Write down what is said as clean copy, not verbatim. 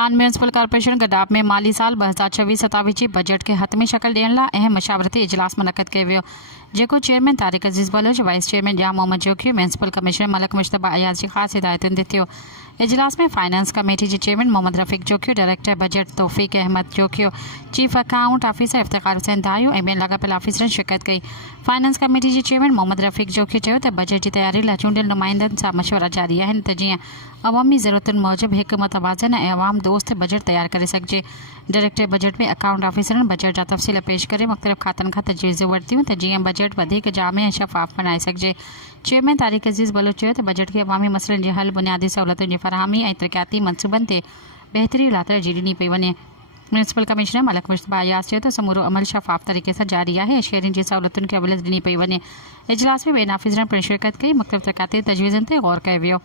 Selan municipal corporation Gadap में माली साल 2026-27 जी budget के हतमी शक्ल ॾियण लाइ अहम मशावरती इजलास मुनक़द कयो वियो, जेको chairman Tariq Aziz Baloch, vice chairman Jam Mohammad Jokhi, municipal commissioner Malik Mujtaba Ayaz जी ख़ासि हिदायतुनि ॾिठियूं। इजलास में फाइनेंस कमेटी जे chairman Mohammad Rafiq Jokhio, director budget Taufiq Ahmed Jokhio, chief account officer Iftikhar Hussain Dahiyo ऐं ॿियनि लाॻापियल ऑफिसरनि शिरकत कई। फाइनेंस कमेटी जे चेयरमैन मोहम्मद रफ़ीक जोखियो चयो त बजट जी तयारी लाइ चूंडियल नुमाइंदनि सां मशवरा जारी आहिनि त जीअं अवामी ज़रूरतुनि मूजिबि हिकु मुतवाज़न ऐं अवाम दोस्त बजट तयारु करे सघिजे। डायरेक्टर बजट में अकाउंट ऑफिसरनि बजट जा तफ़सील पेश करे मुख़्तलिफ़ खातनि खां तजवीज़ूं वरितियूं त जीअं बजट वधीक जामे ऐं शफ़ाफ़ बणाए सघिजे। चेयरमैन तारिक अज़ीज़ बलोच चयो त बजट खे अवामी मसइलनि जे हल, बुनियादी सहूलियतुनि जी फराहमी ऐं तरक़ियाती मनसूबनि ते बहितरी लाइ तरजीह ॾिनी पई वञे। म्यूनसिपल कमिश्नर मलक मुश्तबा अयाज़ चयो त समूरो अमल शफ़ाफ़ तरीक़े सां जारी आहे ऐं शहरियुनि जी सहूलियतुनि खे अवलियत ॾिनी पई वञे। इजलास में ॿियनि ऑफिसरनि पिणु शिरकत कई। मुख़्तलिफ़ तरक़ियाती तजवीज़ुनि ते ग़ौर कयो वियो।